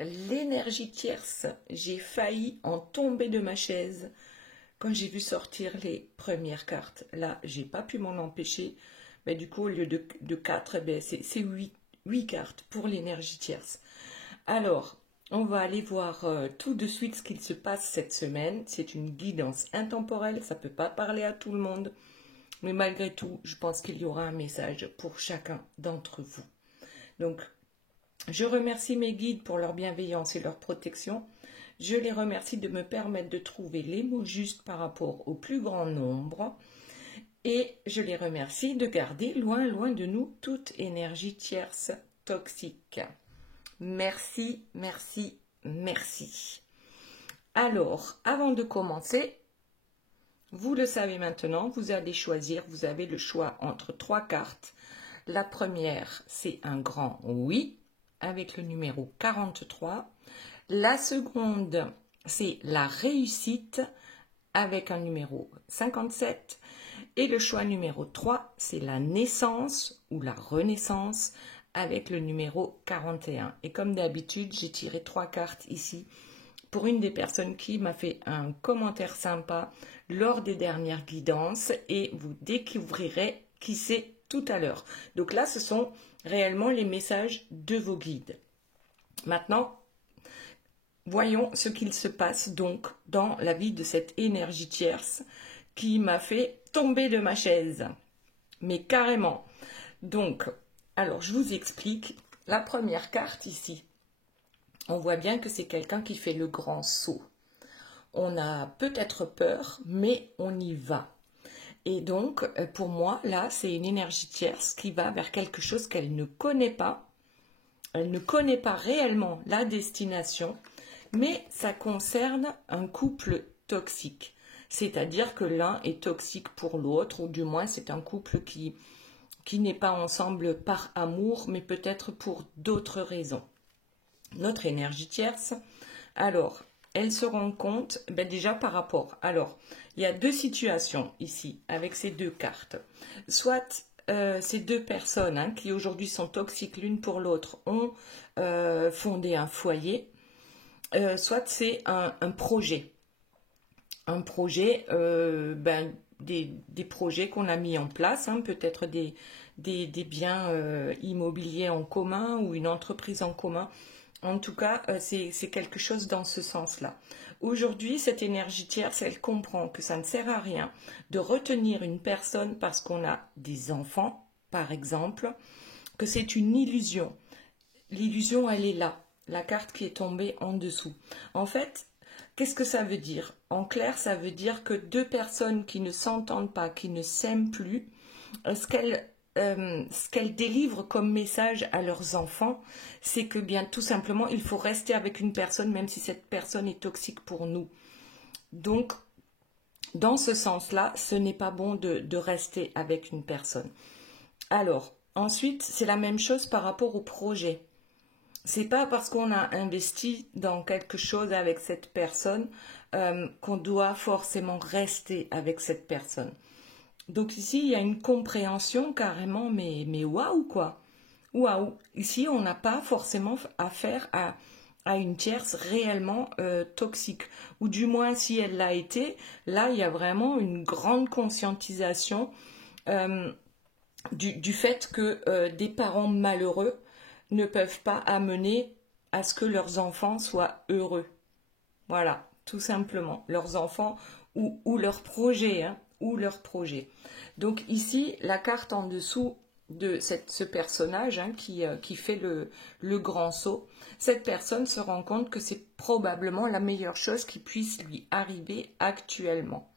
l'énergie tierce. J'ai failli en tomber de ma chaise quand j'ai vu sortir les premières cartes. Là, j'ai pas pu m'en empêcher. Mais du coup, au lieu de 4, c'est 8 cartes pour l'énergie tierce. Alors, on va aller voir tout de suite ce qu'il se passe cette semaine. C'est une guidance intemporelle, ça ne peut pas parler à tout le monde. Mais malgré tout, je pense qu'il y aura un message pour chacun d'entre vous. Donc, je remercie mes guides pour leur bienveillance et leur protection. Je les remercie de me permettre de trouver les mots justes par rapport au plus grand nombre. Et je les remercie de garder loin, loin de nous toute énergie tierce toxique. Merci, merci, merci. Alors, avant de commencer, vous le savez maintenant, vous allez choisir, vous avez le choix entre 3 cartes. La première, c'est un grand oui, avec le numéro 43. La seconde, c'est la réussite, avec un numéro 57. Et le choix numéro 3, c'est la naissance ou la renaissance, avec le numéro 41. Et comme d'habitude, j'ai tiré 3 cartes ici pour une des personnes qui m'a fait un commentaire sympa lors des dernières guidances et vous découvrirez qui c'est tout à l'heure. Donc là, ce sont réellement les messages de vos guides. Maintenant, voyons ce qu'il se passe donc dans la vie de cette énergie tierce qui m'a fait tomber de ma chaise. Mais carrément. Donc, alors, je vous explique. La première carte ici, on voit bien que c'est quelqu'un qui fait le grand saut. On a peut-être peur, mais on y va. Et donc, pour moi, là, c'est une énergie tierce qui va vers quelque chose qu'elle ne connaît pas. Elle ne connaît pas réellement la destination, mais ça concerne un couple toxique. C'est-à-dire que l'un est toxique pour l'autre, ou du moins c'est un couple qui n'est pas ensemble par amour, mais peut-être pour d'autres raisons. Notre énergie tierce, alors, elle se rend compte, déjà par rapport. Alors, il y a 2 situations ici, avec ces 2 cartes. Soit ces 2 personnes qui aujourd'hui sont toxiques l'une pour l'autre ont fondé un foyer, soit c'est un projet. Un projet, des projets qu'on a mis en place, peut-être des biens immobiliers en commun ou une entreprise en commun. En tout cas, c'est quelque chose dans ce sens-là. Aujourd'hui, cette énergie tierce, elle comprend que ça ne sert à rien de retenir une personne parce qu'on a des enfants, par exemple, que c'est une illusion. L'illusion, elle est là, la carte qui est tombée en dessous. En fait, qu'est-ce que ça veut dire? En clair, ça veut dire que 2 personnes qui ne s'entendent pas, qui ne s'aiment plus, ce qu'elles délivrent comme message à leurs enfants, c'est que bien tout simplement, il faut rester avec une personne, même si cette personne est toxique pour nous. Donc, dans ce sens-là, ce n'est pas bon de rester avec une personne. Alors, ensuite, c'est la même chose par rapport au projet. C'est pas parce qu'on a investi dans quelque chose avec cette personne qu'on doit forcément rester avec cette personne. Donc ici, il y a une compréhension carrément, mais waouh quoi. Waouh. Ici, on n'a pas forcément affaire à une tierce réellement toxique. Ou du moins, si elle l'a été, là, il y a vraiment une grande conscientisation du fait que des parents malheureux ne peuvent pas amener à ce que leurs enfants soient heureux. Voilà, tout simplement. Leurs enfants ou leurs projets, ou leurs projets. Donc ici, la carte en dessous de ce personnage qui fait le grand saut, cette personne se rend compte que c'est probablement la meilleure chose qui puisse lui arriver actuellement.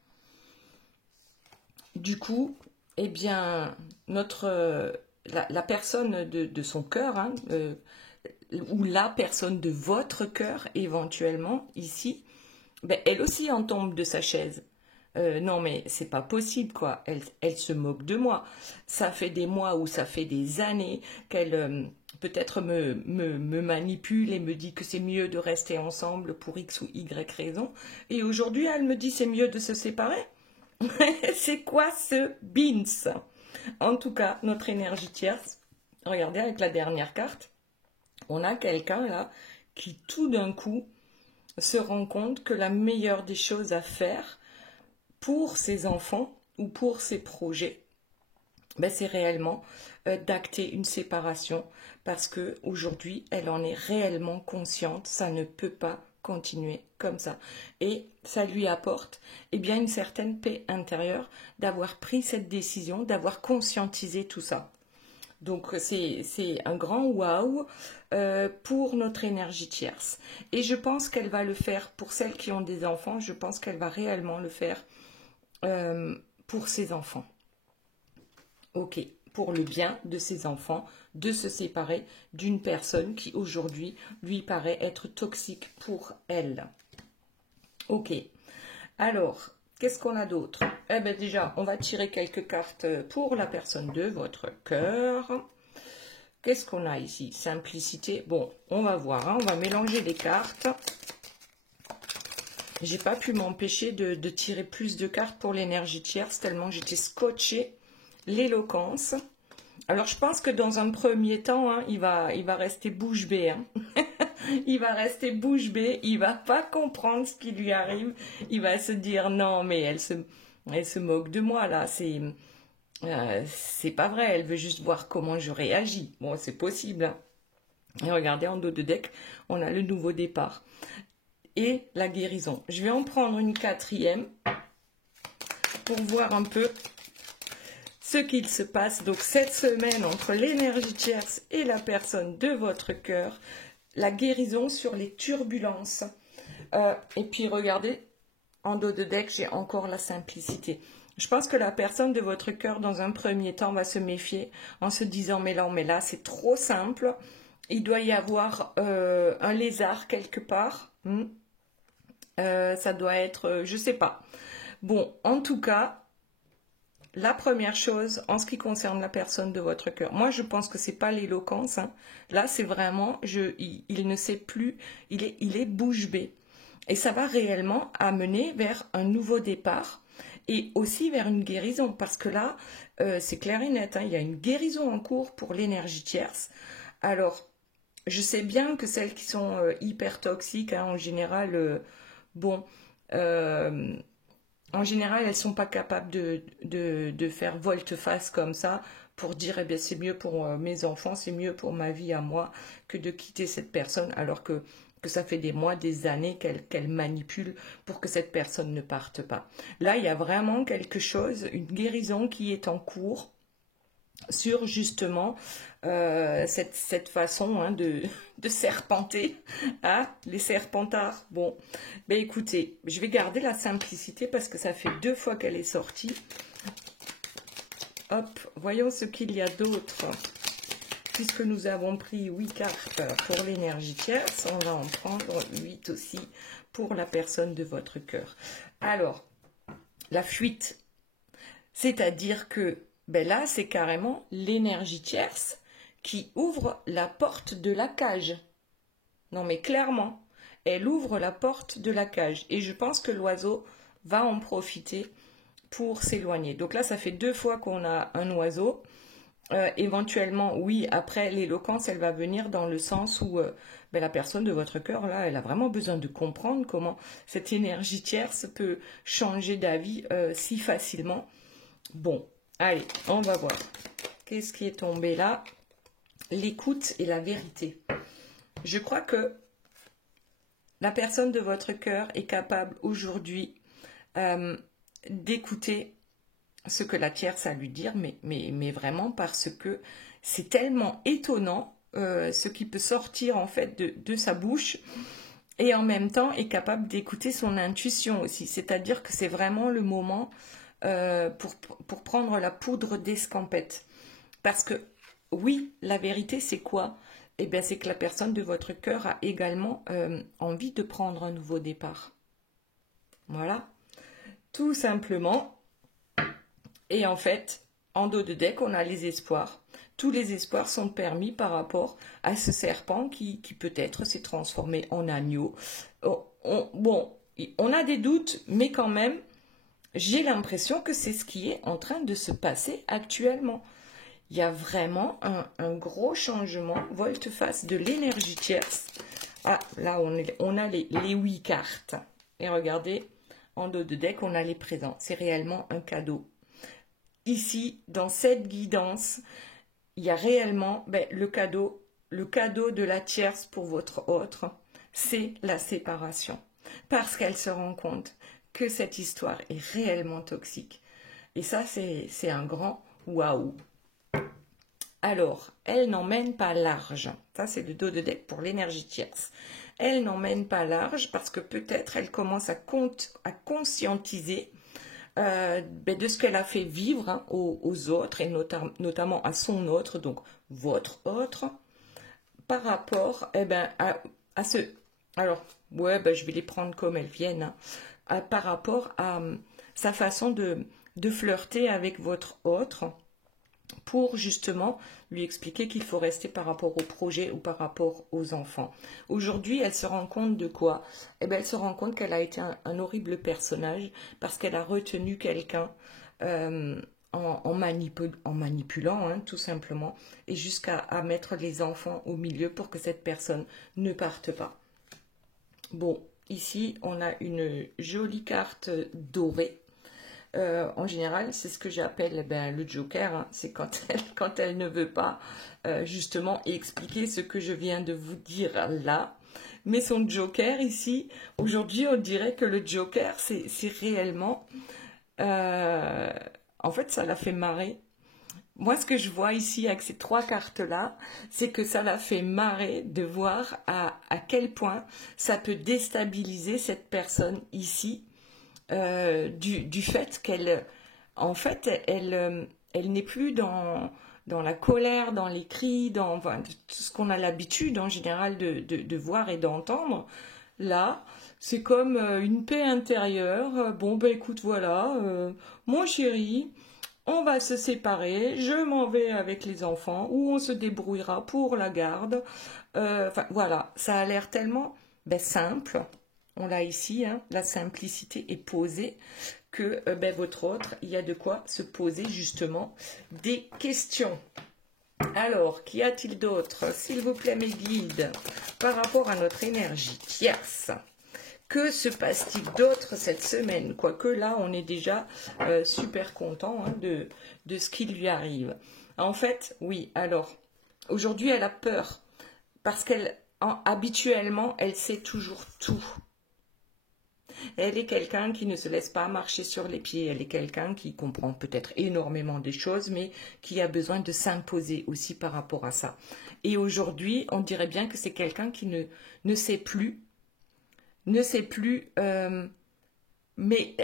Du coup, eh bien, la personne de son cœur, ou la personne de votre cœur éventuellement ici, elle aussi en tombe de sa chaise. Non mais c'est pas possible quoi, elle se moque de moi. Ça fait des mois ou ça fait des années qu'elle peut-être me manipule et me dit que c'est mieux de rester ensemble pour X ou Y raison. Et aujourd'hui elle me dit c'est mieux de se séparer. C'est quoi ce beans? En tout cas, notre énergie tierce, regardez avec la dernière carte, on a quelqu'un là qui tout d'un coup se rend compte que la meilleure des choses à faire pour ses enfants ou pour ses projets, ben c'est réellement d'acter une séparation parce que aujourd'hui elle en est réellement consciente, ça ne peut pas continuer comme ça et ça lui apporte eh bien une certaine paix intérieure d'avoir pris cette décision, d'avoir conscientisé tout ça. Donc c'est un grand waouh pour notre énergie tierce et je pense qu'elle va le faire pour celles qui ont des enfants, je pense qu'elle va réellement le faire pour ses enfants. Ok, pour le bien de ses enfants, de se séparer d'une personne qui aujourd'hui lui paraît être toxique pour elle. Ok, alors, qu'est-ce qu'on a d'autre? Eh bien déjà, on va tirer quelques cartes pour la personne de votre cœur. Qu'est-ce qu'on a ici? Simplicité. Bon, on va voir, hein, on va mélanger les cartes. J'ai pas pu m'empêcher de tirer plus de cartes pour l'énergie tierce, tellement j'étais scotchée. L'éloquence. Alors, je pense que dans un premier temps, hein, il va rester bouche bée. Hein. Il va rester bouche bée. Il va pas comprendre ce qui lui arrive. Il va se dire non, mais elle se moque de moi là. C'est pas vrai. Elle veut juste voir comment je réagis. Bon, c'est possible. Hein. Et regardez en dos de deck, on a le nouveau départ et la guérison. Je vais en prendre une quatrième pour voir un peu ce qu'il se passe. Donc cette semaine entre l'énergie tierce et la personne de votre cœur, la guérison sur les turbulences. Et puis regardez, en dos de deck, j'ai encore la simplicité. Je pense que la personne de votre cœur, dans un premier temps, va se méfier en se disant mais là, c'est trop simple. Il doit y avoir un lézard quelque part. Ça doit être, je sais pas. Bon, en tout cas, la première chose, en ce qui concerne la personne de votre cœur, moi je pense que c'est pas l'éloquence. Hein. Là, c'est vraiment, il ne sait plus, il est bouche bée. Et ça va réellement amener vers un nouveau départ et aussi vers une guérison. Parce que là, c'est clair et net, hein, il y a une guérison en cours pour l'énergie tierce. Alors, je sais bien que celles qui sont hyper toxiques, hein, en général, en général, elles ne sont pas capables de faire volte-face comme ça pour dire eh bien c'est mieux pour mes enfants, c'est mieux pour ma vie à moi que de quitter cette personne alors que ça fait des mois, des années qu'elle manipule pour que cette personne ne parte pas. Là, il y a vraiment quelque chose, une guérison qui est en cours sur justement cette façon hein, de serpenter, hein, les serpentards. Bon, ben écoutez, je vais garder la simplicité parce que ça fait 2 fois qu'elle est sortie. Hop, voyons ce qu'il y a d'autre. Puisque nous avons pris 8 cartes pour l'énergie tierce, on va en prendre 8 aussi pour la personne de votre cœur. Alors, la fuite, c'est-à-dire que ben là, c'est carrément l'énergie tierce qui ouvre la porte de la cage. Non, mais clairement, elle ouvre la porte de la cage. Et je pense que l'oiseau va en profiter pour s'éloigner. Donc là, ça fait 2 fois qu'on a un oiseau. Éventuellement, oui, après, l'éloquence, elle va venir dans le sens où ben, la personne de votre cœur, là, elle a vraiment besoin de comprendre comment cette énergie tierce peut changer d'avis si facilement. Bon. Allez, on va voir. Qu'est-ce qui est tombé là? L'écoute et la vérité. Je crois que la personne de votre cœur est capable aujourd'hui d'écouter ce que la tierce a à lui dire, mais vraiment parce que c'est tellement étonnant ce qui peut sortir en fait de sa bouche et en même temps est capable d'écouter son intuition aussi. C'est-à-dire que c'est vraiment le moment pour prendre la poudre d'escampette. Parce que, oui, la vérité, c'est quoi? Eh bien, c'est que la personne de votre cœur a également envie de prendre un nouveau départ. Voilà. Tout simplement. Et en fait, en dos de deck, on a les espoirs. Tous les espoirs sont permis par rapport à ce serpent qui peut-être s'est transformé en agneau. Bon, on a des doutes, mais quand même, j'ai l'impression que c'est ce qui est en train de se passer actuellement. Il y a vraiment un gros changement, volte-face de l'énergie tierce Ah, là, on a les 8 cartes. Et regardez, en dos de deck, on a les présents. C'est réellement un cadeau. Ici, dans cette guidance, il y a réellement le cadeau de la tierce pour votre autre, c'est la séparation. Parce qu'elle se rend compte que cette histoire est réellement toxique. Et ça, c'est un grand waouh. Alors, elle n'emmène pas large. Ça, c'est le dos de deck pour l'énergie tierce. Elle n'emmène pas large parce que peut-être elle commence à conscientiser de ce qu'elle a fait vivre aux autres et notamment à son autre, donc votre autre, par rapport à ce... Alors, ouais, je vais les prendre comme elles viennent, par rapport à sa façon de flirter avec votre autre, pour justement lui expliquer qu'il faut rester par rapport au projet ou par rapport aux enfants. Aujourd'hui, elle se rend compte de quoi? Elle se rend compte qu'elle a été un horrible personnage parce qu'elle a retenu quelqu'un en manipulant, hein, tout simplement, et jusqu'à mettre les enfants au milieu pour que cette personne ne parte pas. Bon, ici, on a une jolie carte dorée. En général, c'est ce que j'appelle le joker, hein. C'est quand elle ne veut pas justement expliquer ce que je viens de vous dire là. Mais son joker ici, aujourd'hui, on dirait que le joker, c'est réellement... en fait, ça l'a fait marrer. Moi, ce que je vois ici avec ces 3 cartes-là, c'est que ça l'a fait marrer de voir à quel point ça peut déstabiliser cette personne ici. Du fait qu'elle, en fait, elle n'est plus dans la colère, dans les cris, dans tout ce qu'on a l'habitude en général de voir et d'entendre. Là, c'est comme une paix intérieure. Bon, écoute, voilà, mon chéri, on va se séparer, je m'en vais avec les enfants, ou on se débrouillera pour la garde. Voilà, ça a l'air tellement simple. On l'a ici, hein, la simplicité est posée, que votre autre, il y a de quoi se poser justement des questions. Alors, qu'y a-t-il d'autre, s'il vous plaît mes guides, par rapport à notre énergie tierce? Que se passe-t-il d'autre cette semaine? Quoique là, on est déjà super content hein, de ce qui lui arrive. En fait, oui, alors, aujourd'hui, elle a peur, parce habituellement, elle sait toujours tout. Elle est quelqu'un qui ne se laisse pas marcher sur les pieds. Elle est quelqu'un qui comprend peut-être énormément des choses, mais qui a besoin de s'imposer aussi par rapport à ça. Et aujourd'hui, on dirait bien que c'est quelqu'un qui ne sait plus, mais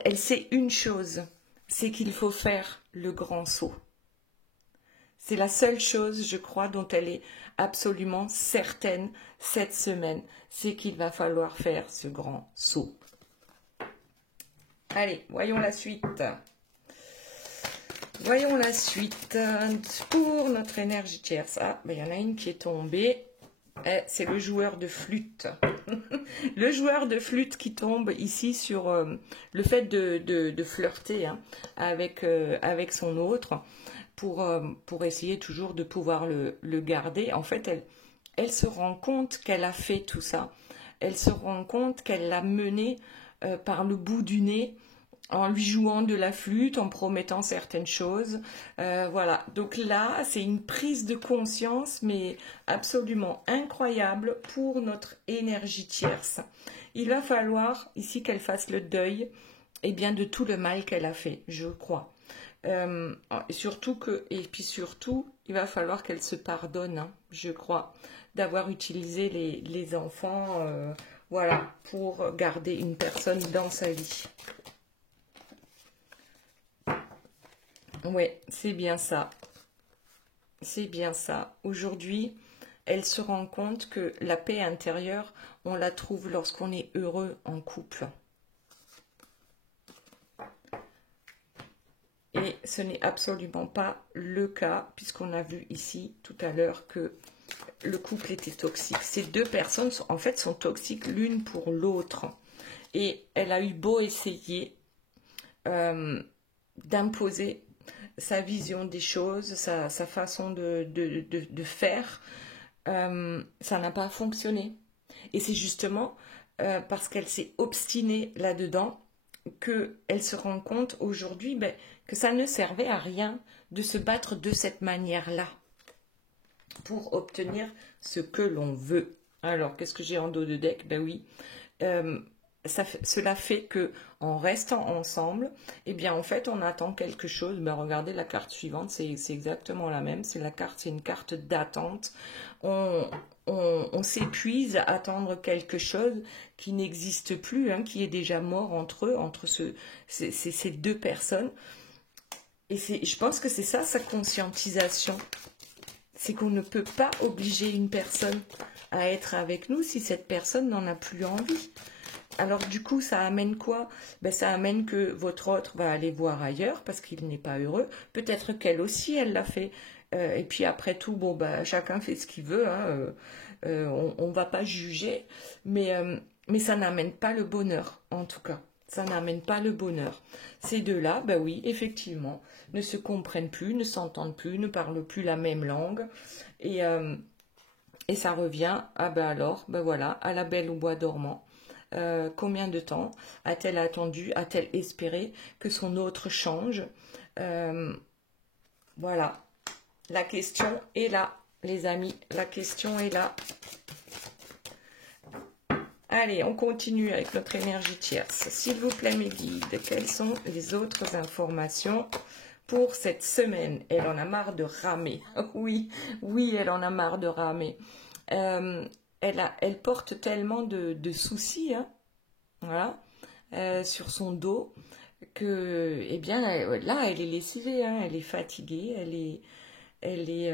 elle sait une chose, c'est qu'il faut faire le grand saut. C'est la seule chose, je crois, dont elle est absolument certaine cette semaine, c'est qu'il va falloir faire ce grand saut. Allez, voyons la suite. Voyons la suite pour notre énergie tierce. Ah, il y en a une qui est tombée. C'est le joueur de flûte. Le joueur de flûte qui tombe ici sur le fait de flirter hein, avec son autre pour essayer toujours de pouvoir le garder. En fait, elle se rend compte qu'elle a fait tout ça. Elle se rend compte qu'elle l'a mené par le bout du nez, en lui jouant de la flûte, en promettant certaines choses. Voilà, donc là, c'est une prise de conscience, mais absolument incroyable pour notre énergie tierce. Il va falloir ici qu'elle fasse le deuil de tout le mal qu'elle a fait, je crois. Et puis surtout, il va falloir qu'elle se pardonne, hein, je crois, d'avoir utilisé les enfants voilà, pour garder une personne dans sa vie. Oui, c'est bien ça. C'est bien ça. Aujourd'hui, elle se rend compte que la paix intérieure, on la trouve lorsqu'on est heureux en couple. Et ce n'est absolument pas le cas, puisqu'on a vu ici tout à l'heure que le couple était toxique. Ces deux personnes, en fait, sont toxiques l'une pour l'autre. Et elle a eu beau essayer d'imposer sa vision des choses, sa façon de faire, ça n'a pas fonctionné. Et c'est justement parce qu'elle s'est obstinée là-dedans qu'elle se rend compte aujourd'hui que ça ne servait à rien de se battre de cette manière-là pour obtenir ce que l'on veut. Alors, qu'est-ce que j'ai en dos de deck? Ben oui, cela fait que en restant ensemble, eh bien en fait on attend quelque chose. Ben regardez la carte suivante, c'est exactement la même. C'est une carte d'attente. On s'épuise à attendre quelque chose qui n'existe plus, hein, qui est déjà mort entre eux, entre ces deux personnes. Et je pense que c'est ça sa conscientisation. C'est qu'on ne peut pas obliger une personne à être avec nous si cette personne n'en a plus envie. Alors du coup, ça amène quoi? Ça amène que votre autre va aller voir ailleurs parce qu'il n'est pas heureux. Peut-être qu'elle aussi, elle l'a fait. Et puis après tout, chacun fait ce qu'il veut. Hein. On ne va pas juger. Mais ça n'amène pas le bonheur, en tout cas. Ça n'amène pas le bonheur. Ces deux-là, oui, effectivement, ne se comprennent plus, ne s'entendent plus, ne parlent plus la même langue. Et ça revient, voilà, à la belle au bois dormant. Combien de temps a-t-elle attendu, a-t-elle espéré que son autre change? Voilà, la question est là, les amis, la question est là. Allez, on continue avec notre énergie tierce. S'il vous plaît, mes guides, quelles sont les autres informations pour cette semaine? Elle en a marre de ramer. Oui, elle en a marre de ramer. Elle porte tellement de soucis, hein, voilà, sur son dos, que, eh bien, là, elle est lessivée, hein, elle est fatiguée, elle est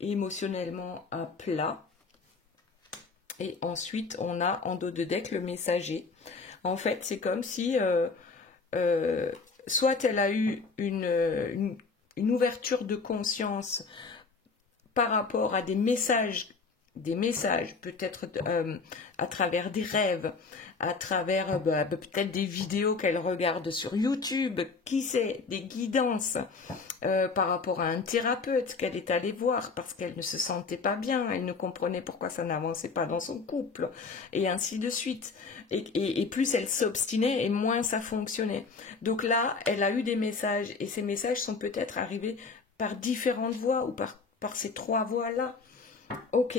émotionnellement à plat. Et ensuite, on a en dos de deck le messager. En fait, c'est comme si soit elle a eu une ouverture de conscience par rapport à des messages peut-être à travers des rêves, à travers peut-être des vidéos qu'elle regarde sur YouTube, qui sait, des guidances par rapport à un thérapeute qu'elle est allée voir parce qu'elle ne se sentait pas bien, elle ne comprenait pourquoi ça n'avançait pas dans son couple, et ainsi de suite. Et plus elle s'obstinait, et moins ça fonctionnait. Donc là, elle a eu des messages, et ces messages sont peut-être arrivés par différentes voies, ou par ces trois voies-là. Ok.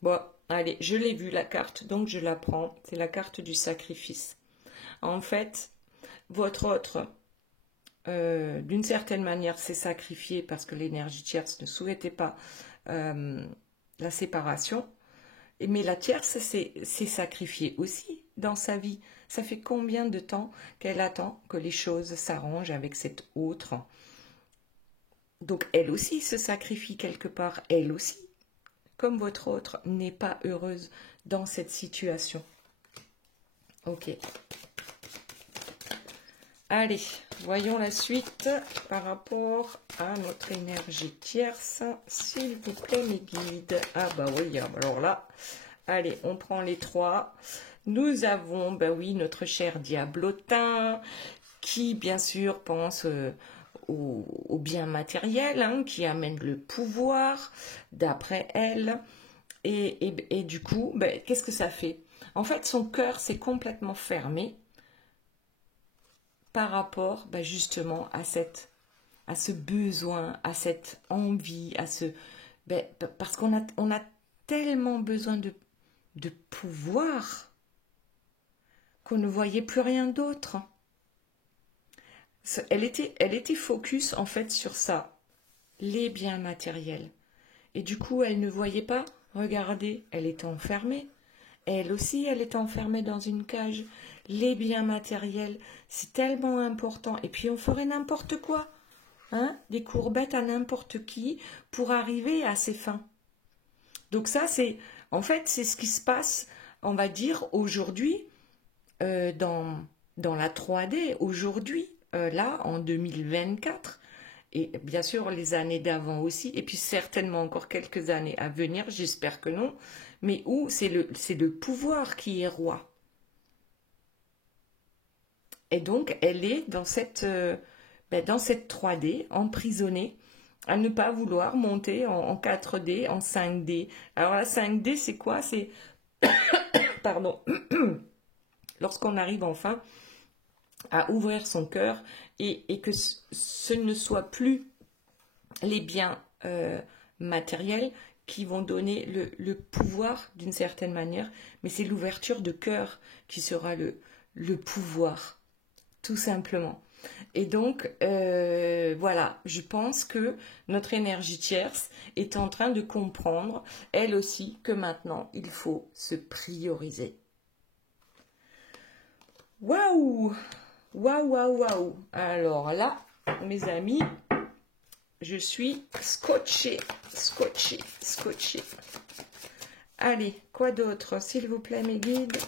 Bon, allez, je l'ai vue la carte, donc je la prends. C'est la carte du sacrifice. En fait, votre autre, d'une certaine manière, s'est sacrifié parce que l'énergie tierce ne souhaitait pas la séparation. Mais la tierce s'est sacrifiée aussi dans sa vie. Ça fait combien de temps qu'elle attend que les choses s'arrangent avec cet autre? Donc elle aussi se sacrifie quelque part, elle aussi, comme votre autre, n'est pas heureuse dans cette situation. Ok. Allez, voyons la suite par rapport à notre énergie tierce. S'il vous plaît, mes guides. Ah bah oui, alors là, allez, on prend les trois. Nous avons, notre cher diablotin, qui bien sûr pense au bien matériel, hein, qui amène le pouvoir, d'après elle. Et du coup, qu'est-ce que ça fait? En fait, son cœur s'est complètement fermé par rapport justement à ce besoin, à cette envie, parce qu'on a tellement besoin de pouvoir qu'on ne voyait plus rien d'autre. Elle était focus en fait sur ça, les biens matériels. Et du coup, elle ne voyait pas, regardez, elle est enfermée. Elle aussi, elle est enfermée dans une cage. Les biens matériels, c'est tellement important. Et puis, on ferait n'importe quoi, hein, des courbettes à n'importe qui pour arriver à ses fins. Donc ça, c'est ce qui se passe, on va dire, aujourd'hui, dans la 3D, aujourd'hui, là, en 2024. Et bien sûr, les années d'avant aussi, et puis certainement encore quelques années à venir, j'espère que non, mais où c'est le pouvoir qui est roi. Et donc, elle est dans cette 3D, emprisonnée à ne pas vouloir monter en 4D, en 5D. Alors la 5D, c'est quoi? C'est, pardon, lorsqu'on arrive enfin à ouvrir son cœur et que ce ne soit plus les biens matériels qui vont donner le pouvoir d'une certaine manière, mais c'est l'ouverture de cœur qui sera le pouvoir, tout simplement. Et donc, voilà, je pense que notre énergie tierce est en train de comprendre, elle aussi, que maintenant, il faut se prioriser. Waouh! Waouh, waouh, waouh! Alors là, mes amis, je suis scotchée, scotchée, scotchée. Allez, quoi d'autre, s'il vous plaît, mes guides,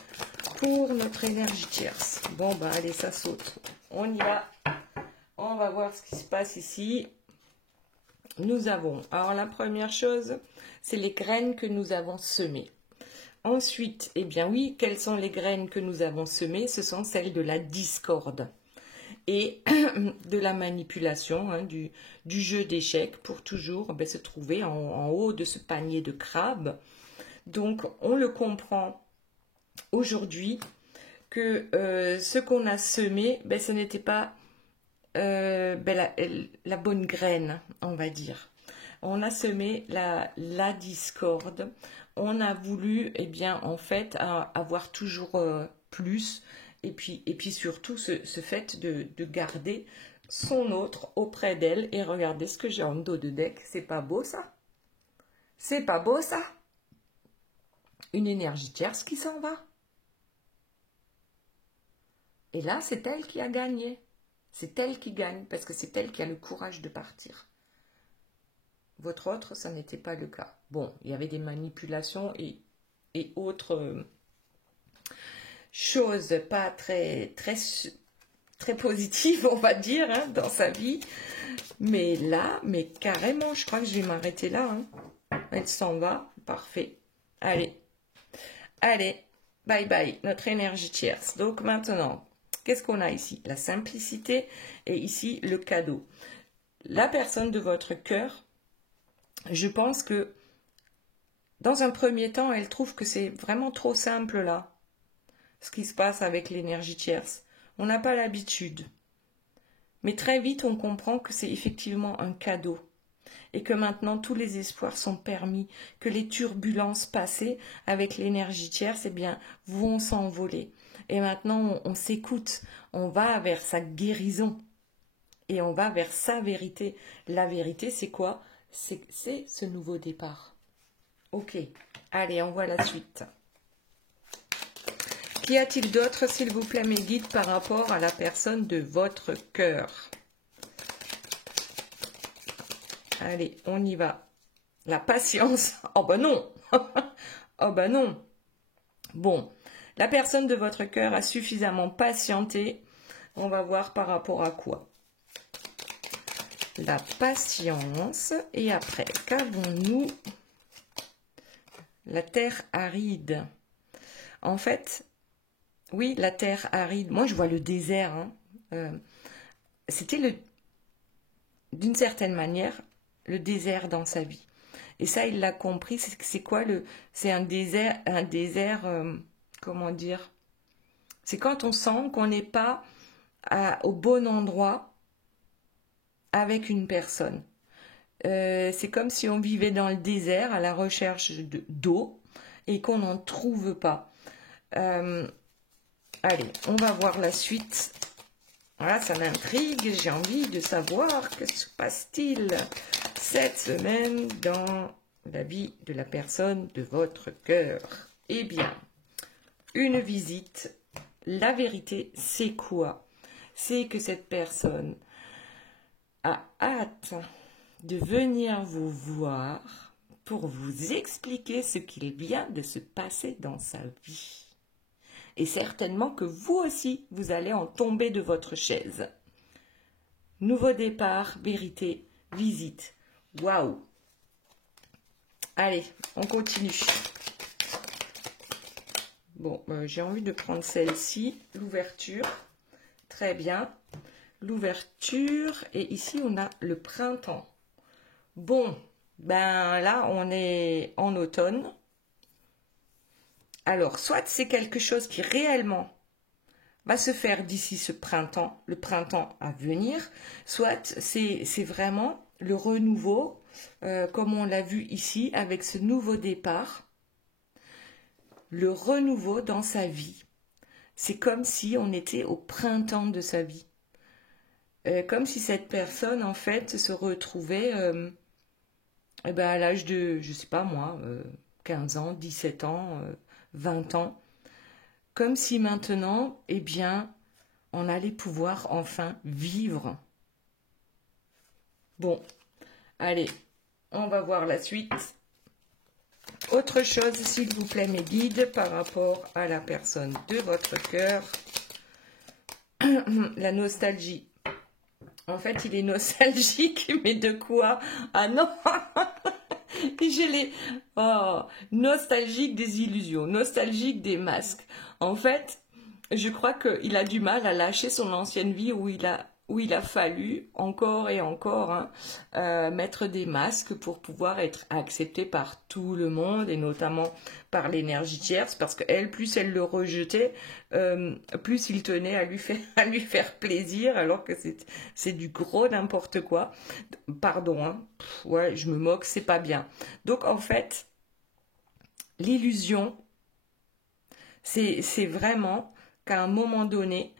pour notre énergie tierce? Bon, bah, allez, ça saute. On y va. On va voir ce qui se passe ici. Nous avons, alors la première chose, c'est les graines que nous avons semées. Ensuite, eh bien oui, quelles sont les graines que nous avons semées? Ce sont celles de la discorde et de la manipulation, hein, du jeu d'échecs pour toujours se trouver en haut de ce panier de crabes. Donc, on le comprend aujourd'hui que ce qu'on a semé, ce n'était pas la bonne graine, on va dire. On a semé la discorde. On a voulu, eh bien, en fait, avoir toujours plus. Et puis surtout, ce fait de garder son autre auprès d'elle. Et regardez ce que j'ai en dos de deck. C'est pas beau, ça? C'est pas beau, ça? Une énergie tierce qui s'en va. Et là, c'est elle qui a gagné. C'est elle qui gagne, parce que c'est elle qui a le courage de partir. Votre autre, ça n'était pas le cas. Bon, il y avait des manipulations et autres choses pas très positives, on va dire, hein, dans sa vie. Mais là, mais carrément, je crois que je vais m'arrêter là. Hein. Elle s'en va, parfait. Allez, allez, bye bye, notre énergie tierce. Donc maintenant, qu'est-ce qu'on a ici? La simplicité et ici le cadeau. La personne de votre cœur, je pense que dans un premier temps, elle trouve que c'est vraiment trop simple là, ce qui se passe avec l'énergie tierce. On n'a pas l'habitude. Mais très vite, on comprend que c'est effectivement un cadeau et que maintenant tous les espoirs sont permis, que les turbulences passées avec l'énergie tierce, eh bien, vont s'envoler. Et maintenant, on s'écoute, on va vers sa guérison et on va vers sa vérité. La vérité, c'est quoi? C'est ce nouveau départ. Ok, allez, on voit la suite. Qu'y a-t-il d'autre, s'il vous plaît, mes guides, par rapport à la personne de votre cœur? Allez, on y va. La patience. Oh ben non. Oh ben non. Bon, la personne de votre cœur a suffisamment patienté. On va voir par rapport à quoi. La patience. Et après, qu'avons-nous? La terre aride. En fait, oui, la terre aride. Moi, je vois le désert. Hein. C'était d'une certaine manière, le désert dans sa vie. Et ça, il l'a compris. C'est quoi c'est un désert, comment dire? C'est quand on sent qu'on n'est pas au bon endroit avec une personne. C'est comme si on vivait dans le désert à la recherche d'eau et qu'on n'en trouve pas. Allez, on va voir la suite. Voilà, ça m'intrigue, j'ai envie de savoir que se passe-t-il cette semaine dans la vie de la personne de votre cœur. Eh bien, une visite, la vérité, c'est quoi? C'est que cette personne a hâte de venir vous voir pour vous expliquer ce qu'il vient de se passer dans sa vie. Et certainement que vous aussi, vous allez en tomber de votre chaise. Nouveau départ, vérité, visite. Waouh! Allez, on continue. Bon, j'ai envie de prendre celle-ci, l'ouverture. Très bien. L'ouverture. Et ici, on a le printemps. Bon, ben là, on est en automne. Alors, soit c'est quelque chose qui réellement va se faire d'ici ce printemps, le printemps à venir, soit c'est vraiment le renouveau, comme on l'a vu ici, avec ce nouveau départ, le renouveau dans sa vie. C'est comme si on était au printemps de sa vie. Comme si cette personne, en fait, se retrouvait eh ben, à l'âge de, je sais pas moi, 15 ans, 17 ans, 20 ans. Comme si maintenant, eh bien, on allait pouvoir enfin vivre. Bon, allez, on va voir la suite. Autre chose, s'il vous plaît, mes guides, par rapport à la personne de votre cœur. La nostalgie. En fait, il est nostalgique, mais de quoi? Ah non. J'ai les... Oh, nostalgique des illusions, nostalgique des masques. En fait, je crois qu'il a du mal à lâcher son ancienne vie où il a fallu encore et encore mettre des masques pour pouvoir être accepté par tout le monde et notamment par l'énergie tierce parce qu'elle, plus elle le rejetait, plus il tenait à lui faire plaisir alors que c'est du gros n'importe quoi. Pardon, hein. Ouais, je me moque, c'est pas bien. Donc en fait, l'illusion, c'est vraiment qu'à un moment donné,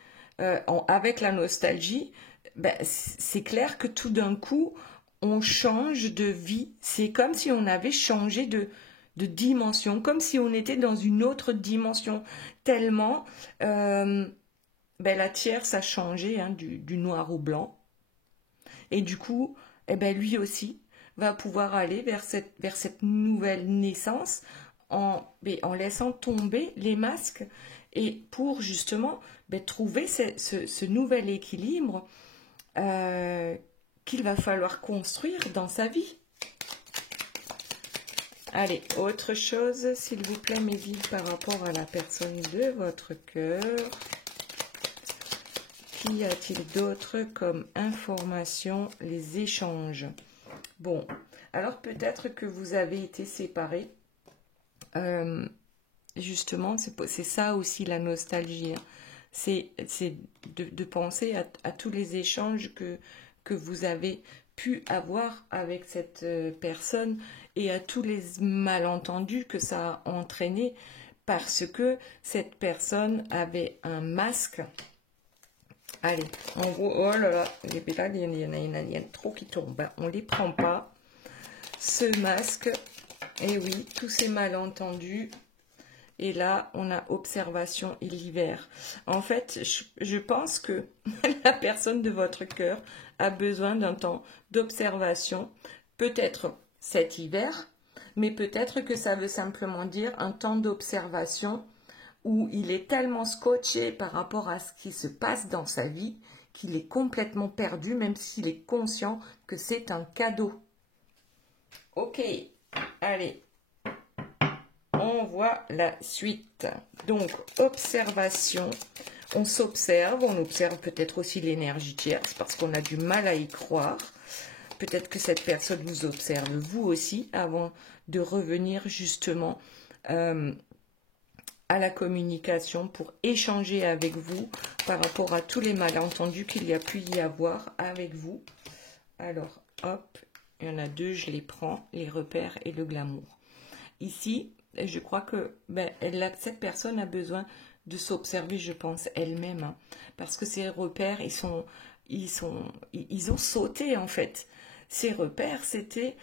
avec la nostalgie, ben, c'est clair que tout d'un coup, on change de vie. C'est comme si on avait changé de dimension, comme si on était dans une autre dimension, tellement ben, la tierce a changé du noir au blanc. Et du coup, eh ben, lui aussi va pouvoir aller vers cette nouvelle naissance en laissant tomber les masques et pour justement trouver ce nouvel équilibre qu'il va falloir construire dans sa vie. Allez, autre chose, s'il vous plaît, mes guides, par rapport à la personne de votre cœur. Qu'y a-t-il d'autre comme information? Les échanges. Bon, alors peut-être que vous avez été séparés. Justement, c'est ça aussi la nostalgie. C'est de penser à tous les échanges que vous avez pu avoir avec cette personne et à tous les malentendus que ça a entraîné parce que cette personne avait un masque. Allez, en gros, oh là là, il y en a trop qui tombent. On ne les prend pas. Ce masque, et oui, tous ces malentendus. Et là, on a observation et l'hiver. En fait, je pense que la personne de votre cœur a besoin d'un temps d'observation, peut-être cet hiver, mais peut-être que ça veut simplement dire un temps d'observation où il est tellement scotché par rapport à ce qui se passe dans sa vie qu'il est complètement perdu, même s'il est conscient que c'est un cadeau. Ok, allez. On voit la suite. Donc, observation. On s'observe, on observe peut-être aussi l'énergie tierce parce qu'on a du mal à y croire. Peut-être que cette personne vous observe vous aussi avant de revenir justement à la communication pour échanger avec vous par rapport à tous les malentendus qu'il y a pu y avoir avec vous. Alors, hop, il y en a deux, je les prends, les repères et le glamour. Ici, je crois que cette personne a besoin de s'observer, je pense, elle-même, parce que ces repères, ils ont sauté en fait. Ces repères, c'était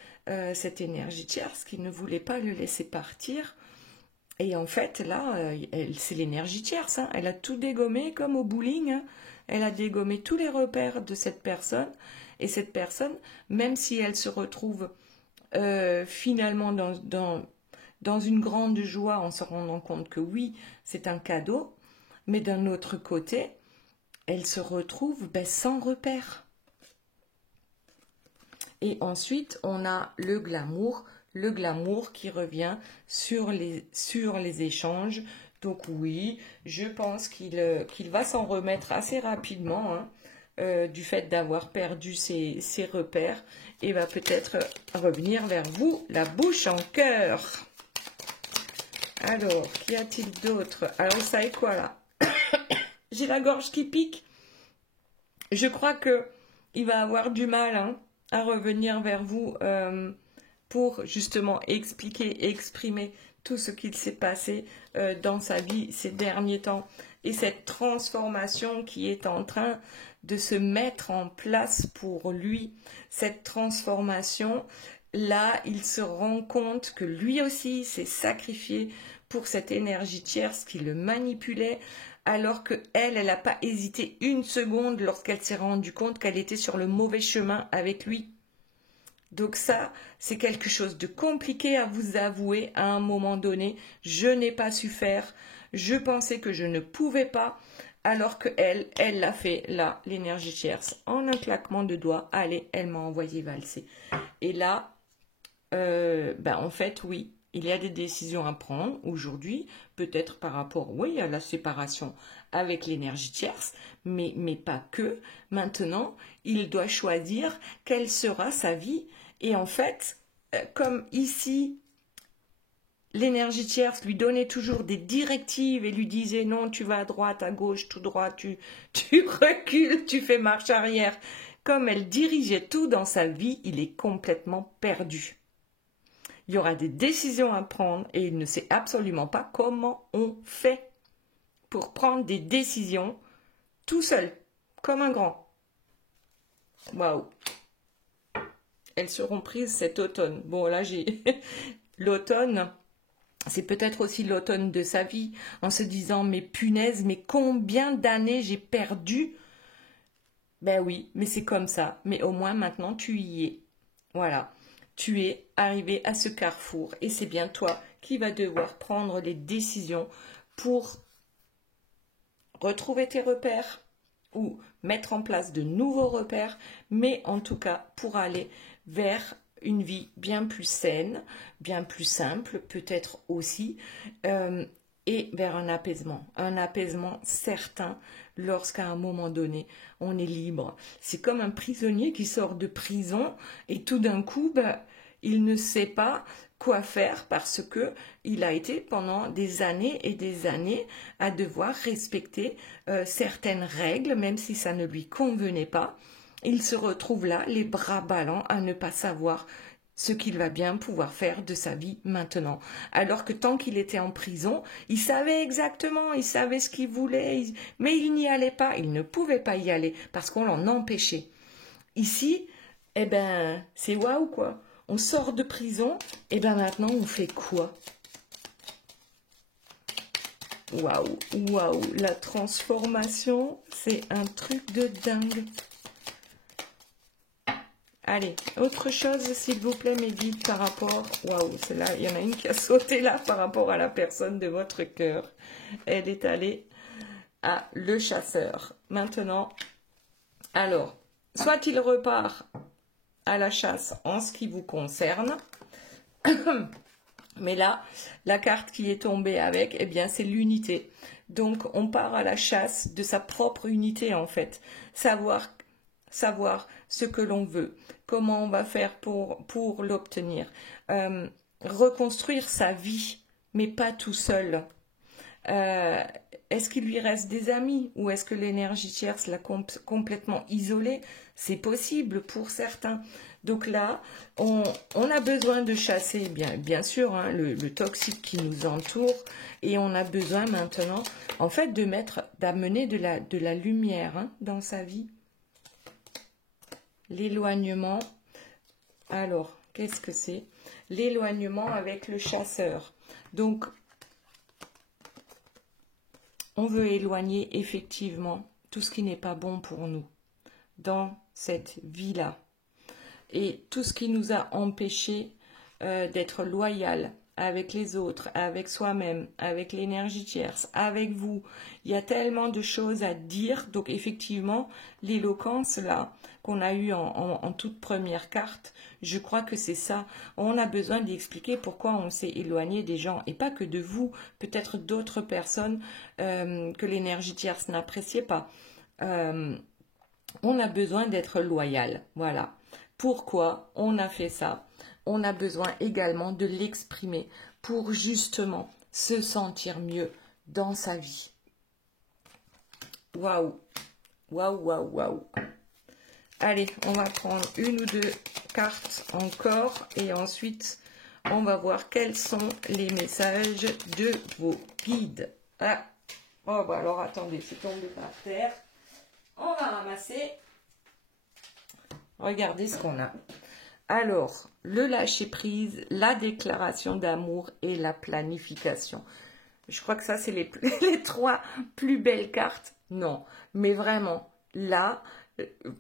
cette énergie tierce qui ne voulait pas le laisser partir. Et en fait, là, c'est l'énergie tierce. Elle a tout dégommé comme au bowling. Elle a dégommé tous les repères de cette personne. Et cette personne, même si elle se retrouve finalement dans une grande joie en se rendant compte que oui, c'est un cadeau, mais d'un autre côté, elle se retrouve sans repère. Et ensuite, on a le glamour qui revient sur les échanges. Donc oui, je pense qu'il va s'en remettre assez rapidement du fait d'avoir perdu ses repères et va peut-être revenir vers vous, la bouche en cœur. Alors, qu'y a-t-il d'autre? Alors, vous savez quoi là? J'ai la gorge qui pique. Je crois que il va avoir du mal hein, à revenir vers vous pour justement expliquer et exprimer tout ce qu'il s'est passé dans sa vie ces derniers temps et cette transformation qui est en train de se mettre en place pour lui. Cette transformation, là, il se rend compte que lui aussi s'est sacrifié pour cette énergie tierce qui le manipulait, alors que elle n'a pas hésité une seconde lorsqu'elle s'est rendue compte qu'elle était sur le mauvais chemin avec lui. Donc ça, c'est quelque chose de compliqué à vous avouer à un moment donné. Je n'ai pas su faire, je pensais que je ne pouvais pas, alors que elle l'a fait, là, l'énergie tierce, en un claquement de doigts. Allez, elle m'a envoyé valser. Et là, en fait, oui, il y a des décisions à prendre aujourd'hui, peut-être par rapport, oui, à la séparation avec l'énergie tierce, mais pas que. Maintenant, il doit choisir quelle sera sa vie. Et en fait, comme ici, l'énergie tierce lui donnait toujours des directives et lui disait non, tu vas à droite, à gauche, tout droit, tu recules, tu fais marche arrière. Comme elle dirigeait tout dans sa vie, il est complètement perdu. Il y aura des décisions à prendre et il ne sait absolument pas comment on fait pour prendre des décisions tout seul, comme un grand. Waouh! Elles seront prises cet automne. Bon, là, j'ai l'automne. C'est peut-être aussi l'automne de sa vie, en se disant, mais punaise, mais combien d'années j'ai perdu? Ben oui, mais c'est comme ça. Mais au moins maintenant, tu y es. Voilà. Tu es arrivé à ce carrefour et c'est bien toi qui vas devoir prendre les décisions pour retrouver tes repères ou mettre en place de nouveaux repères, mais en tout cas pour aller vers une vie bien plus saine, bien plus simple peut-être aussi, et vers un apaisement certain lorsqu'à un moment donné on est libre. C'est comme un prisonnier qui sort de prison et tout d'un coup il ne sait pas quoi faire parce que il a été pendant des années et des années à devoir respecter certaines règles, même si ça ne lui convenait pas. Il se retrouve là, les bras ballants, à ne pas savoir ce qu'il va bien pouvoir faire de sa vie maintenant. Alors que tant qu'il était en prison, il savait exactement, il savait ce qu'il voulait, mais il n'y allait pas, il ne pouvait pas y aller parce qu'on l'en empêchait. Ici, c'est waouh quoi. On sort de prison, et maintenant on fait quoi? Waouh, waouh, la transformation, c'est un truc de dingue. Allez, autre chose, s'il vous plaît, mes guides, par rapport... Waouh, c'est là, il y en a une qui a sauté là par rapport à la personne de votre cœur. Elle est allée à le chasseur. Maintenant, alors, soit il repart à la chasse en ce qui vous concerne, mais là, la carte qui est tombée avec, c'est l'unité. Donc, on part à la chasse de sa propre unité, en fait. Savoir ce que l'on veut, comment on va faire pour l'obtenir. Reconstruire sa vie, mais pas tout seul. Est-ce qu'il lui reste des amis ou est-ce que l'énergie tierce l'a complètement isolé? C'est possible pour certains. Donc là, on a besoin de chasser, bien sûr, hein, le toxique qui nous entoure, et on a besoin maintenant, en fait, d'amener de la lumière hein, dans sa vie. L'éloignement. Alors, qu'est-ce que c'est? L'éloignement avec le chasseur. Donc, on veut éloigner effectivement tout ce qui n'est pas bon pour nous dans cette vie-là. Et tout ce qui nous a empêchés d'être loyal avec les autres, avec soi-même, avec l'énergie tierce, avec vous. Il y a tellement de choses à dire. Donc effectivement, l'éloquence là qu'on a eue en toute première carte, je crois que c'est ça. On a besoin d'expliquer pourquoi on s'est éloigné des gens et pas que de vous, peut-être d'autres personnes que l'énergie tierce n'appréciait pas. on a besoin d'être loyal. Voilà. Pourquoi on a fait ça? On a besoin également de l'exprimer pour justement se sentir mieux dans sa vie. Waouh! Waouh, waouh, waouh! Allez, on va prendre une ou deux cartes encore et ensuite on va voir quels sont les messages de vos guides. Ah, oh bah alors attendez, c'est tombé par terre. On va ramasser. Regardez ce qu'on a. Alors, le lâcher-prise, la déclaration d'amour et la planification. Je crois que ça, c'est les 3 plus belles cartes. Non, mais vraiment, là,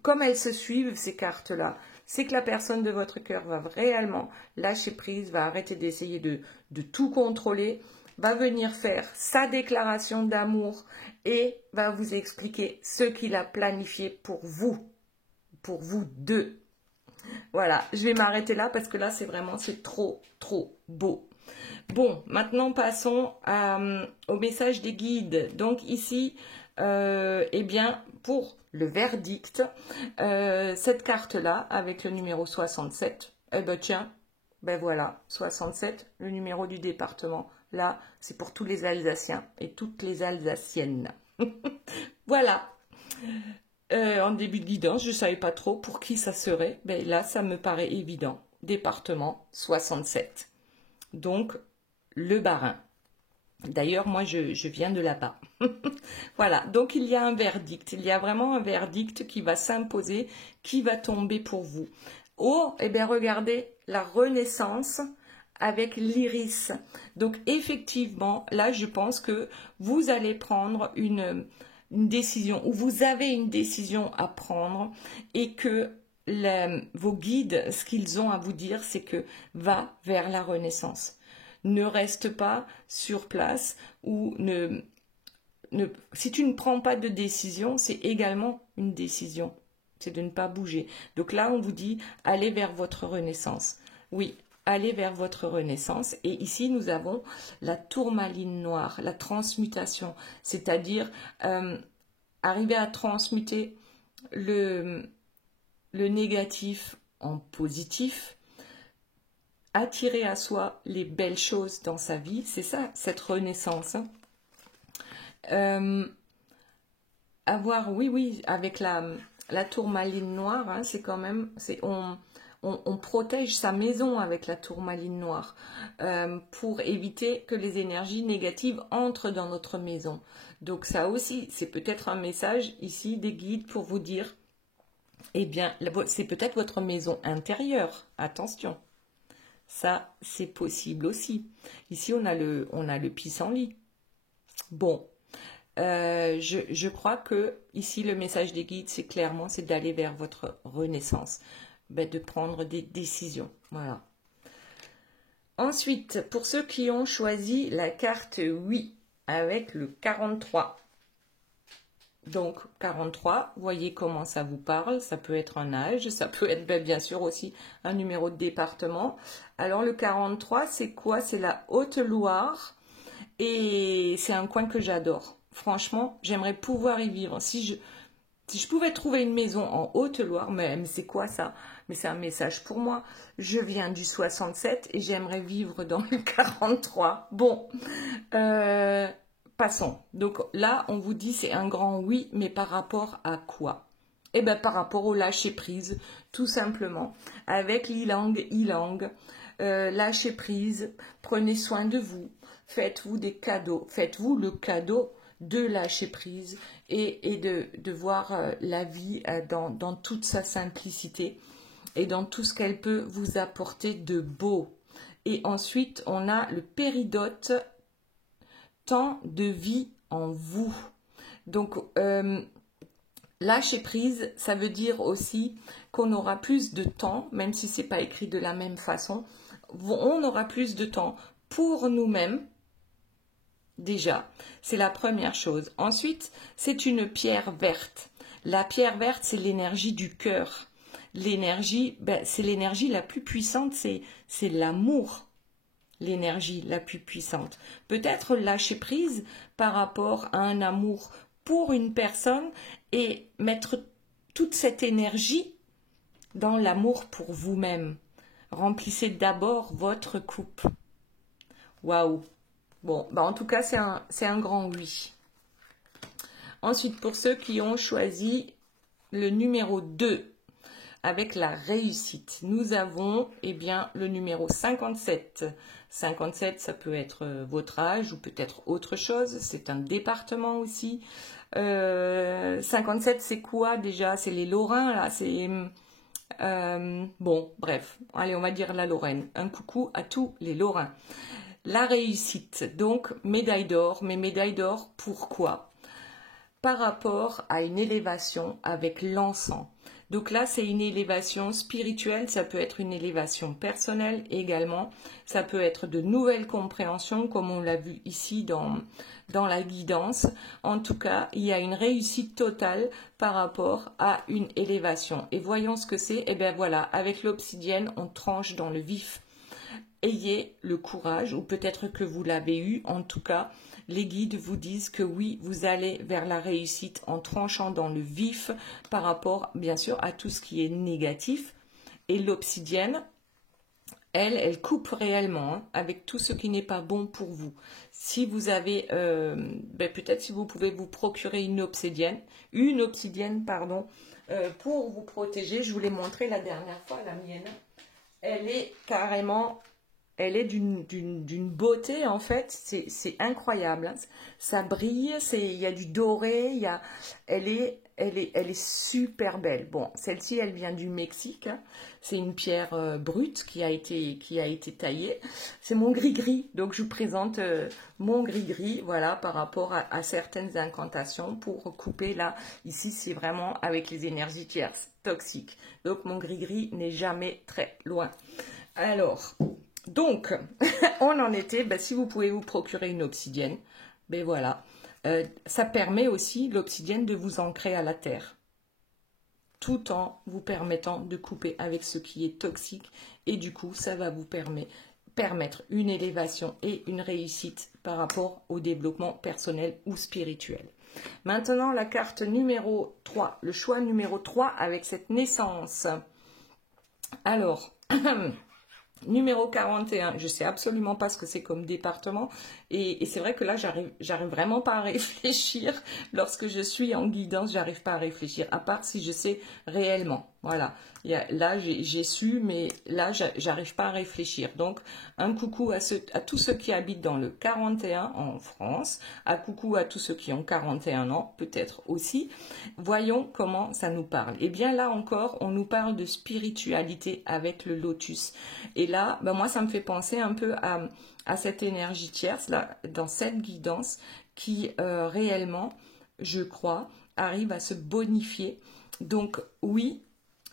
comme elles se suivent, ces cartes-là, c'est que la personne de votre cœur va réellement lâcher prise, va arrêter d'essayer de tout contrôler, va venir faire sa déclaration d'amour et va vous expliquer ce qu'il a planifié pour vous deux. Voilà, je vais m'arrêter là parce que là, c'est trop, trop beau. Bon, maintenant passons au message des guides. Donc ici, eh bien, pour le verdict, cette carte-là, avec le numéro 67, eh ben tiens, ben voilà, 67, le numéro du département. Là, c'est pour tous les Alsaciens et toutes les Alsaciennes. Voilà. En début de guidance, je ne savais pas trop pour qui ça serait. Ben là, ça me paraît évident. Département 67. Donc, le Bas-Rhin. D'ailleurs, moi, je viens de là-bas. Voilà, donc il y a un verdict. Il y a vraiment un verdict qui va s'imposer, qui va tomber pour vous. Oh, eh bien, regardez, la renaissance avec l'iris. Donc, effectivement, là, je pense que vous allez prendre une décision, ou vous avez une décision à prendre, et que vos guides, ce qu'ils ont à vous dire, c'est que va vers la renaissance. Ne reste pas sur place ou si tu ne prends pas de décision, c'est également une décision. C'est de ne pas bouger. Donc là, on vous dit, allez vers votre renaissance. Oui, allez vers votre renaissance. Et ici, nous avons la tourmaline noire, la transmutation. C'est-à-dire, arriver à transmuter le négatif en positif, attirer à soi les belles choses dans sa vie, c'est ça, cette renaissance. Avoir, oui, avec la tourmaline noire, hein, c'est quand même, on protège sa maison avec la tourmaline noire pour éviter que les énergies négatives entrent dans notre maison. Donc ça aussi, c'est peut-être un message ici des guides pour vous dire, eh bien, c'est peut-être votre maison intérieure, attention. Ça, c'est possible aussi. Ici, on a le pissenlit. Bon, je crois que ici, le message des guides, c'est clairement, c'est d'aller vers votre renaissance, de prendre des décisions. Voilà. Ensuite, pour ceux qui ont choisi la carte oui, avec le 43. Donc, 43, voyez comment ça vous parle. Ça peut être un âge, ça peut être bien sûr aussi un numéro de département. Alors, le 43, c'est quoi? C'est la Haute-Loire et c'est un coin que j'adore. Franchement, j'aimerais pouvoir y vivre. Si je pouvais trouver une maison en Haute-Loire, mais c'est quoi ça? Mais c'est un message pour moi. Je viens du 67 et j'aimerais vivre dans le 43. Bon, passons. Donc là, on vous dit c'est un grand oui, mais par rapport à quoi? Eh bien, par rapport au lâcher-prise, tout simplement. Avec l'ilang, lâcher prise, prenez soin de vous, faites-vous des cadeaux, faites-vous le cadeau de lâcher prise et de voir la vie dans toute sa simplicité et dans tout ce qu'elle peut vous apporter de beau. Et ensuite, on a le péridote, temps de vie en vous. Donc, lâcher prise, ça veut dire aussi qu'on aura plus de temps, même si ce n'est pas écrit de la même façon, on aura plus de temps pour nous-mêmes. Déjà, c'est la première chose. Ensuite, c'est une pierre verte. La pierre verte, c'est l'énergie du cœur. L'énergie, c'est l'énergie la plus puissante, c'est l'amour. L'énergie la plus puissante. Peut-être lâcher prise par rapport à un amour pour une personne et mettre toute cette énergie dans l'amour pour vous-même. Remplissez d'abord votre coupe. Waouh! Bon, bah en tout cas, c'est un grand oui. Ensuite, pour ceux qui ont choisi le numéro 2, avec la réussite, nous avons bien, le numéro 57. 57, ça peut être votre âge ou peut-être autre chose. C'est un département aussi. 57, c'est quoi déjà? C'est les Lorrains, là. C'est... bon, bref. Allez, on va dire la Lorraine. Un coucou à tous les Lorrains. La réussite. Donc, médaille d'or. Mais médaille d'or, pourquoi? Par rapport à une élévation avec l'encens. Donc là, c'est une élévation spirituelle, ça peut être une élévation personnelle également, ça peut être de nouvelles compréhensions, comme on l'a vu ici dans la guidance. En tout cas, il y a une réussite totale par rapport à une élévation. Et voyons ce que c'est. Et bien voilà, avec l'obsidienne, on tranche dans le vif. Ayez le courage, ou peut-être que vous l'avez eu, en tout cas, les guides vous disent que oui, vous allez vers la réussite en tranchant dans le vif par rapport, bien sûr, à tout ce qui est négatif. Et l'obsidienne, elle coupe réellement hein, avec tout ce qui n'est pas bon pour vous. Si vous avez, peut-être si vous pouvez vous procurer une obsidienne, pour vous protéger. Je vous l'ai montré la dernière fois, la mienne. Elle est carrément... Elle est d'une beauté, en fait, c'est incroyable. Hein. Ça brille, il y a du doré, elle est super belle. Bon, celle-ci, elle vient du Mexique. Hein. C'est une pierre brute qui a été taillée. C'est mon gris-gris, donc je vous présente mon gris-gris, voilà, par rapport à certaines incantations pour couper là. Ici, c'est vraiment avec les énergies tierces, toxiques. Donc, mon gris-gris n'est jamais très loin. Alors... Donc, on en était, si vous pouvez vous procurer une obsidienne, voilà, ça permet aussi l'obsidienne de vous ancrer à la terre, tout en vous permettant de couper avec ce qui est toxique, et du coup, ça va vous permettre une élévation et une réussite par rapport au développement personnel ou spirituel. Maintenant, la carte numéro 3, le choix numéro 3 avec cette naissance. Alors... Numéro 41, je ne sais absolument pas ce que c'est comme département et c'est vrai que là, j'arrive vraiment pas à réfléchir. Lorsque je suis en guidance, j'arrive pas à réfléchir, à part si je sais réellement. Voilà, là, j'ai su, mais là, j'arrive pas à réfléchir. Donc, un coucou à tous ceux qui habitent dans le 41 en France, un coucou à tous ceux qui ont 41 ans, peut-être aussi. Voyons comment ça nous parle. Et bien là encore, on nous parle de spiritualité avec le lotus. Et là, moi, ça me fait penser un peu à cette énergie tierce, là, dans cette guidance, qui réellement, je crois, arrive à se bonifier. Donc, oui,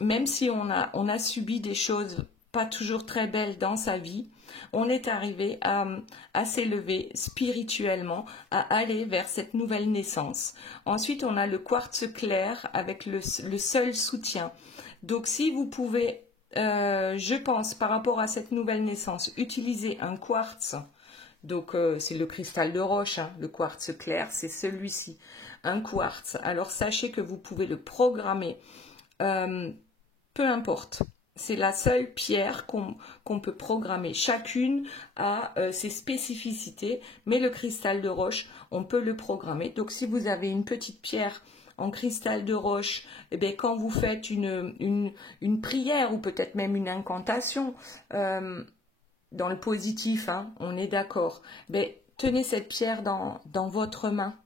même si on a subi des choses pas toujours très belles dans sa vie, on est arrivé à s'élever spirituellement, à aller vers cette nouvelle naissance. Ensuite, on a le quartz clair avec le seul soutien. Donc, si vous pouvez, je pense, par rapport à cette nouvelle naissance, utiliser un quartz, donc c'est le cristal de roche, hein, le quartz clair, c'est celui-ci, un quartz. Alors, sachez que vous pouvez le programmer. Peu importe, c'est la seule pierre qu'on peut programmer. Chacune a ses spécificités, mais le cristal de roche, on peut le programmer. Donc, si vous avez une petite pierre en cristal de roche, quand vous faites une prière ou peut-être même une incantation, dans le positif, hein, on est d'accord, tenez cette pierre dans votre main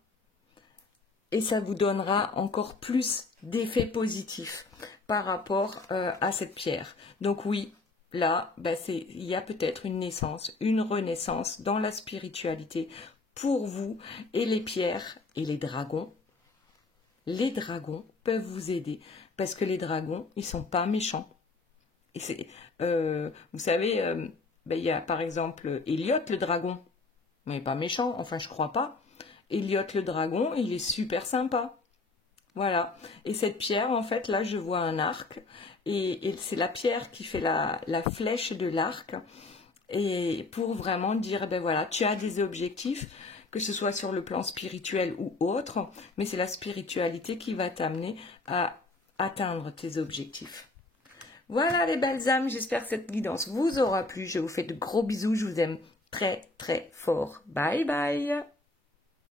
et ça vous donnera encore plus d'effets positifs par rapport à cette pierre. Donc oui, là, il y a peut-être une naissance, une renaissance dans la spiritualité pour vous. Et les pierres et les dragons peuvent vous aider. Parce que les dragons, ils sont pas méchants. Et vous savez, il y a par exemple Elliot le dragon. Mais il n'est pas méchant, enfin je crois pas. Elliot le dragon, il est super sympa. Voilà. Et cette pierre, en fait, là, je vois un arc. Et c'est la pierre qui fait la flèche de l'arc. Et pour vraiment dire, voilà, tu as des objectifs, que ce soit sur le plan spirituel ou autre, mais c'est la spiritualité qui va t'amener à atteindre tes objectifs. Voilà les belles âmes, j'espère que cette guidance vous aura plu. Je vous fais de gros bisous, je vous aime très très fort. Bye bye.